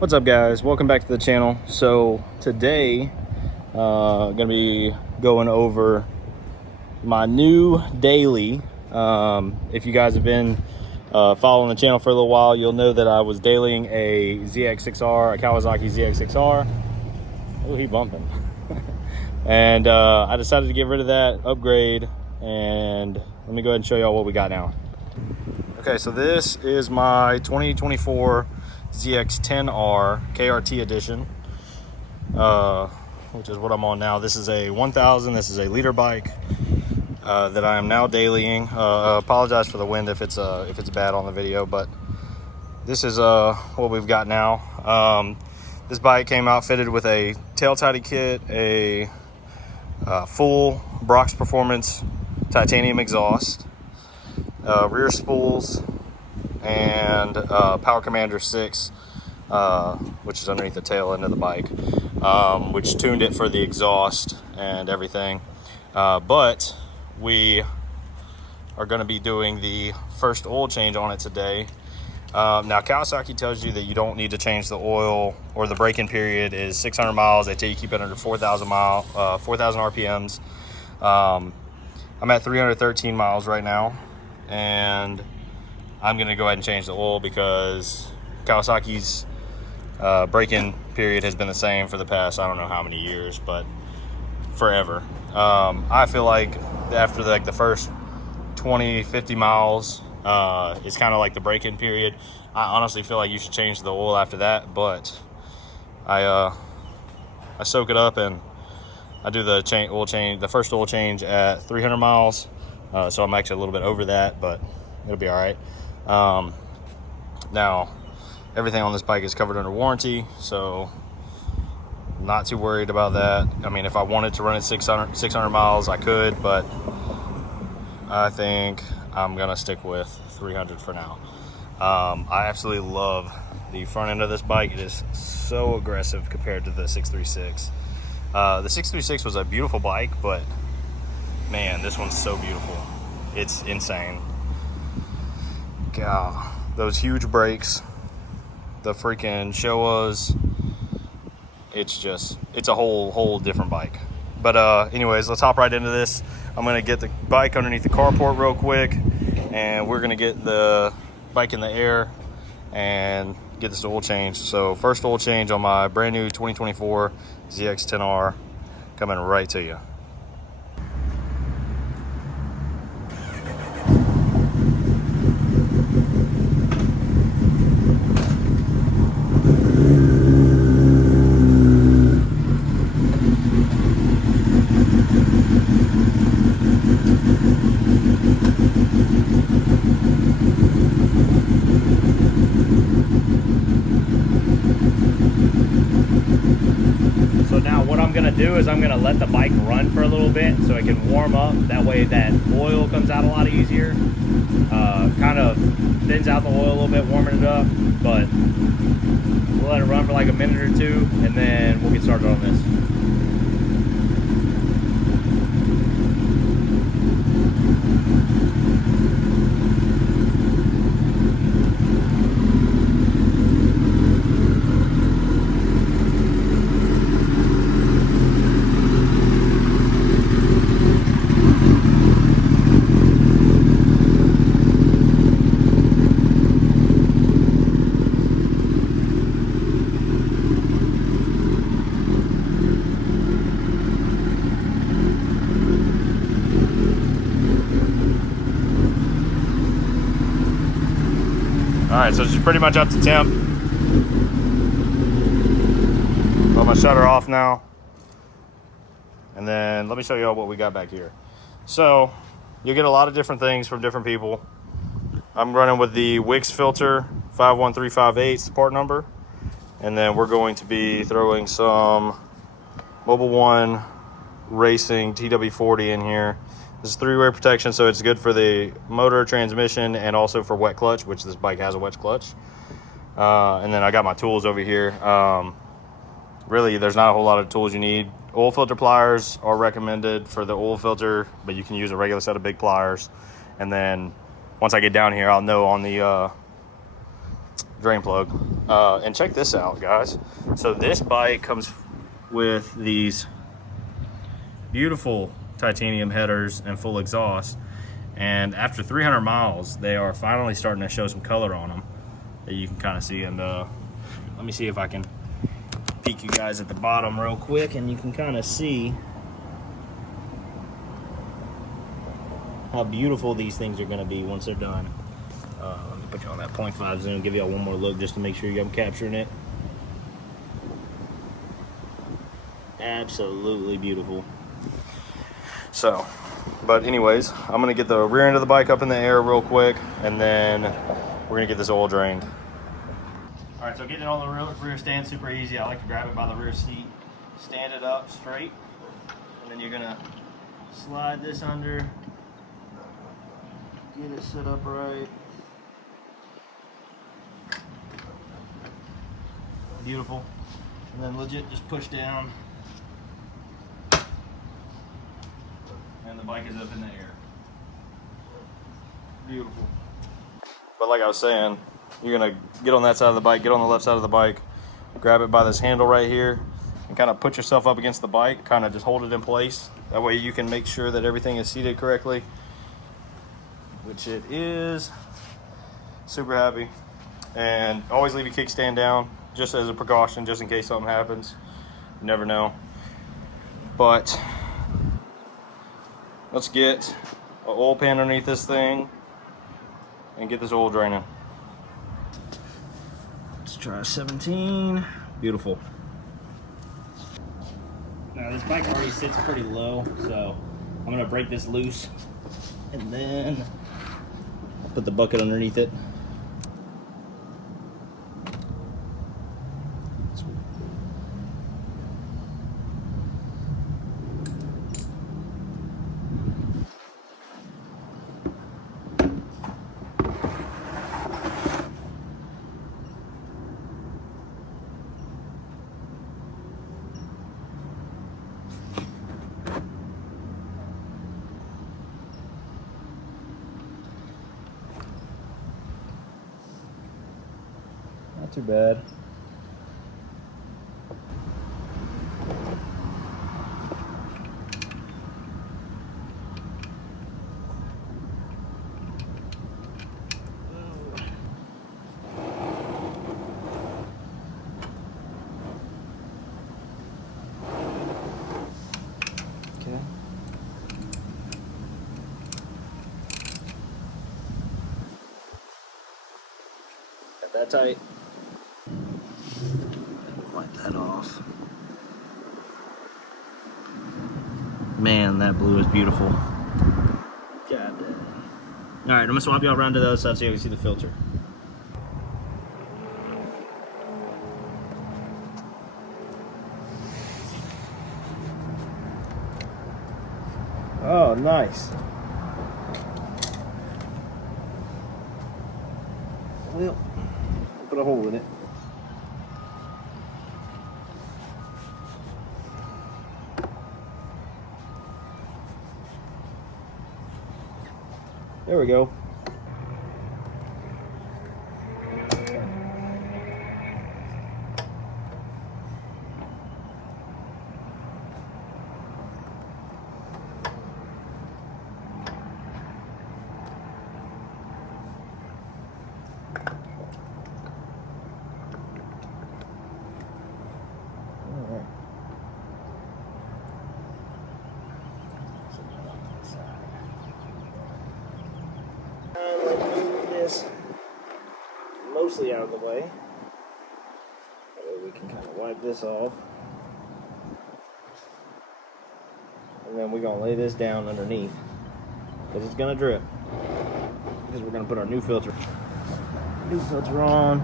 What's up, guys? Welcome back to the channel. So today gonna be going over my new daily. If you guys have been following the channel for a little while, you'll know that I was dailying a ZX6R, a Kawasaki ZX6R. Oh, he bumping. And I decided to get rid of that, upgrade, and let me go ahead and show y'all what we got now. Okay, so this is my 2024 ZX10R KRT edition, which is what I'm on now. This is a 1000, this is a liter bike that I am now dailying. Apologize for the wind if it's bad on the video, but this is what we've got now. This bike came outfitted with a tail tidy kit, a full Brox Performance titanium exhaust, rear spools, and Power Commander 6, which is underneath the tail end of the bike, which tuned it for the exhaust and everything. But we are going to be doing the first oil change on it today. Now, Kawasaki tells you that you don't need to change the oil, or the break-in period is 600 miles. They tell you keep it under 4,000 RPMs. I'm at 313 miles right now, and I'm gonna go ahead and change the oil because Kawasaki's break-in period has been the same for the past, I don't know how many years, but forever. I feel like after the first 20-50 miles, it's kind of like the break-in period. I honestly feel like you should change the oil after that, but I soak it up and I do the the first oil change at 300 miles. So I'm actually a little bit over that, but it'll be all right. Now, everything on this bike is covered under warranty, so I'm not too worried about that. I mean, if I wanted to run it 600 miles, I could, but I think I'm gonna stick with 300 for now. I absolutely love the front end of this bike. It is so aggressive compared to the 636. The 636 was a beautiful bike, but man, this one's so beautiful. It's insane. God, those huge brakes, the freaking Showas, it's a whole different bike. But anyways, let's hop right into this. I'm gonna get the bike underneath the carport real quick, and we're gonna get the bike in the air and get this oil change. So first oil change on my brand new 2024 ZX10R coming right to you. So now what I'm gonna do is I'm gonna let the bike run for a little bit so it can warm up. That way that oil comes out a lot easier. Kind of thins out the oil a little bit, warming it up, but we'll let it run for like a minute or two and then we'll get started on this. All right, so she's pretty much up to temp. Got my shutter off now. And then let me show you all what we got back here. So you'll get a lot of different things from different people. I'm running with the Wix filter 51358, the part number. And then we're going to be throwing some Mobil 1 Racing TW40 in here. This is three-way protection, so it's good for the motor, transmission, and also for wet clutch, which this bike has a wet clutch. And then I got my tools over here. Really, there's not a whole lot of tools you need. Oil filter pliers are recommended for the oil filter, but you can use a regular set of big pliers. And then once I get down here, I'll know on the drain plug. And check this out, guys. So this bike comes with these beautiful titanium headers and full exhaust, and after 300 miles they are finally starting to show some color on them that you can kind of see. And let me see if I can peek you guys at the bottom real quick, and you can kind of see how beautiful these things are going to be once they're done. Let me put you on that 0.5 zoom, give y'all one more look just to make sure I'm capturing it. Absolutely beautiful. So, but anyways, I'm gonna get the rear end of the bike up in the air real quick, and then we're gonna get this oil drained. All right, so getting it on the rear stand, super easy. I like to grab it by the rear seat, stand it up straight, and then you're gonna slide this under, get it set up right. Beautiful. And then legit just push down, and the bike is up in the air. Beautiful. But like I was saying, you're gonna get on that side of the bike, get on the left side of the bike, grab it by this handle right here, and kind of put yourself up against the bike, kind of just hold it in place. That way you can make sure that everything is seated correctly, which it is. Super happy. And always leave your kickstand down, just as a precaution, just in case something happens. You never know. But let's get an oil pan underneath this thing and get this oil draining. Let's try 17. Beautiful. Now this bike already sits pretty low, so I'm gonna break this loose and then put the bucket underneath it. Not too bad. Okay. Got that tight. Wipe that off. Man, that blue is beautiful. God damn. All right, I'm gonna swap y'all around to the other side so you can see the filter. Oh, nice. Well, put a hole in it. There we go. Mostly out of the way. That way we can kind of wipe this off. And then we're going to lay this down underneath, because it's going to drip. Because we're going to put our new filter on.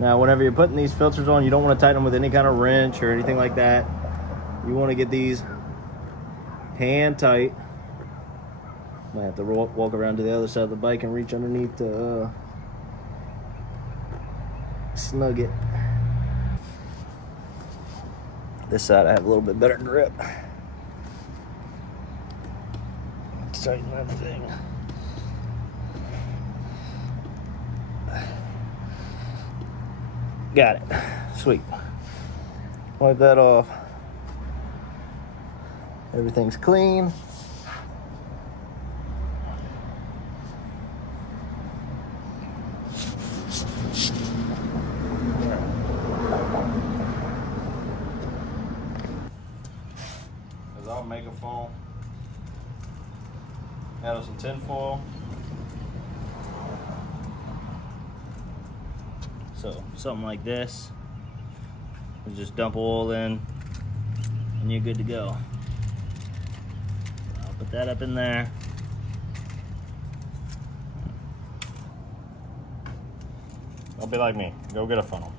Now, whenever you're putting these filters on, you don't want to tighten them with any kind of wrench or anything like that. You want to get these hand tight. Might have to walk around to the other side of the bike and reach underneath to snug it. This side I have a little bit better grip. Tighten that thing. Got it. Sweet. Wipe that off. Everything's clean. There's our mega foam. Add some tin foil. So something like this. You just dump oil in and you're good to go. I'll put that up in there. Don't be like me, go get a funnel.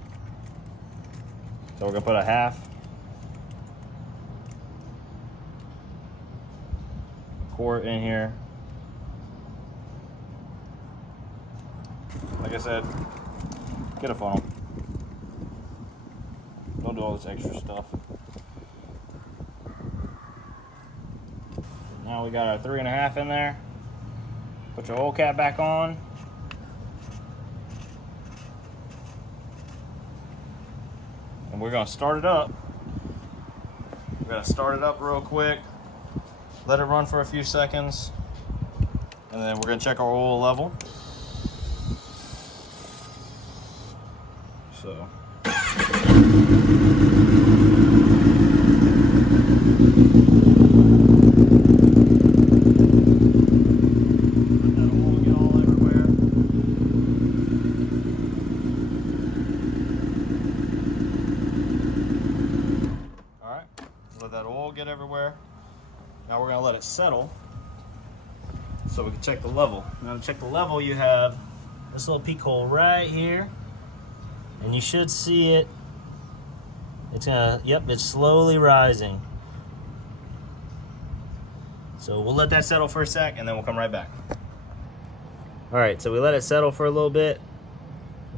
So we're gonna put a half quart in here. Like I said, get a funnel. Don't do all this extra stuff. Now we got our 3.5 in there. Put your oil cap back on. And we're gonna start it up. We're gonna start it up real quick. Let it run for a few seconds. And then we're gonna check our oil level. So. Let that oil get everywhere. Now we're gonna let it settle so we can check the level. Now to check the level, you have this little peak hole right here, and you should see it. It's gonna, yep, it's slowly rising. So we'll let that settle for a sec and then we'll come right back. All right, so we let it settle for a little bit.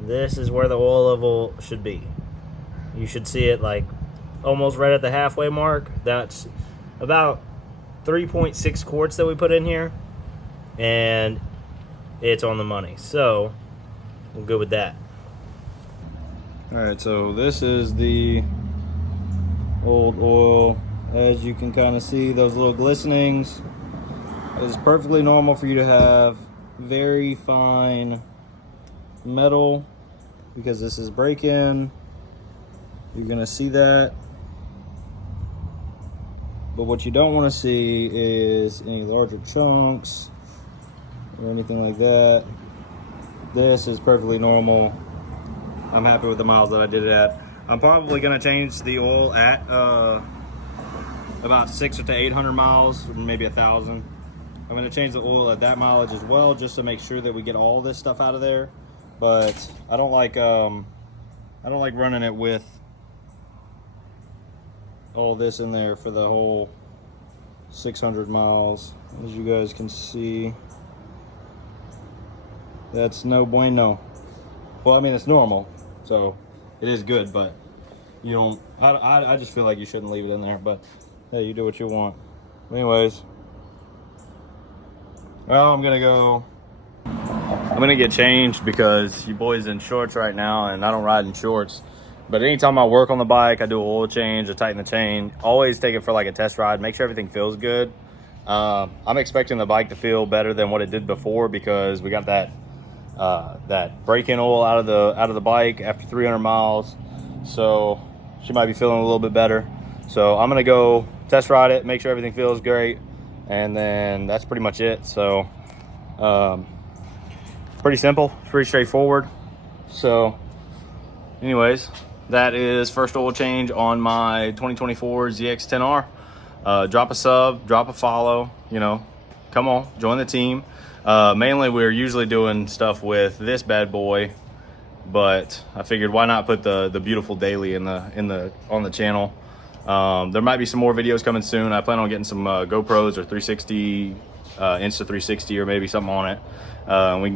This is where the oil level should be. You should see it like almost right at the halfway mark. That's about 3.6 quarts that we put in here, and it's on the money. So we'll go with that. All right, so this is the old oil. As you can kind of see, those little glistenings. It's perfectly normal for you to have very fine metal because this is break-in. You're gonna see that. But what you don't want to see is any larger chunks or anything like that. This is perfectly normal. I'm happy with the miles that I did it at. I'm probably going to change the oil at about 600 to 800 miles, or maybe 1,000. I'm going to change the oil at that mileage as well, just to make sure that we get all this stuff out of there. But I don't like running it with all this in there for the whole 600 miles. As you guys can see, that's no bueno. Well, I mean, it's normal, so it is good, but you don't, I just feel like you shouldn't leave it in there, but hey, you do what you want. Anyways, well, I'm gonna get changed because you boys in shorts right now, and I don't ride in shorts. But anytime I work on the bike, I do an oil change, I tighten the chain. Always take it for like a test ride, make sure everything feels good. I'm expecting the bike to feel better than what it did before because we got that break-in oil out of the bike after 300 miles. So she might be feeling a little bit better. So I'm gonna go test ride it, make sure everything feels great, and then that's pretty much it. So pretty simple, pretty straightforward. So anyways, that is first oil change on my 2024 ZX10R. Drop a sub, drop a follow, you know, come on, join the team. Mainly we're usually doing stuff with this bad boy, but I figured why not put the beautiful daily on the channel. There might be some more videos coming soon. I plan on getting some GoPros or 360 Insta360 or maybe something on it. We can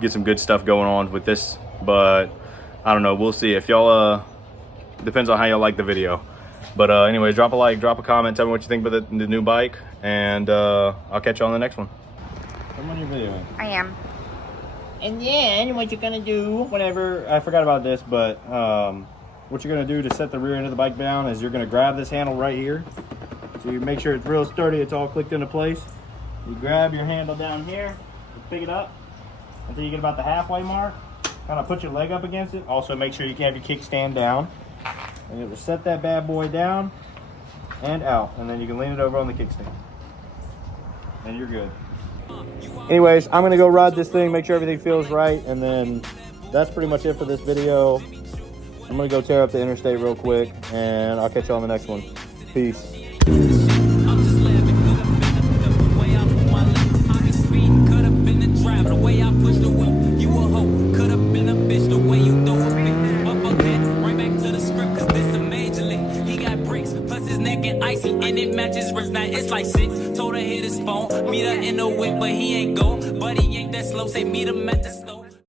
get some good stuff going on with this, but I don't know, we'll see. If y'all, depends on how y'all like the video. But anyway, drop a like, drop a comment, tell me what you think about the new bike, and I'll catch you on the next one. Come on your video. I am. And then what you're gonna do, whatever, I forgot about this, but what you're gonna do to set the rear end of the bike down is you're gonna grab this handle right here. So you make sure it's real sturdy, it's all clicked into place. You grab your handle down here, pick it up until you get about the halfway mark. Kind of put your leg up against it. Also make sure you can have your kickstand down. And it will set that bad boy down and out. And then you can lean it over on the kickstand. And you're good. Anyways, I'm gonna go ride this thing, make sure everything feels right, and then that's pretty much it for this video. I'm gonna go tear up the interstate real quick, and I'll catch you on the next one. Peace. And it matches wrist, now it's like 6. Told her hit his phone, meet her in the whip, but he ain't go. But he ain't that slow, say meet him at the store.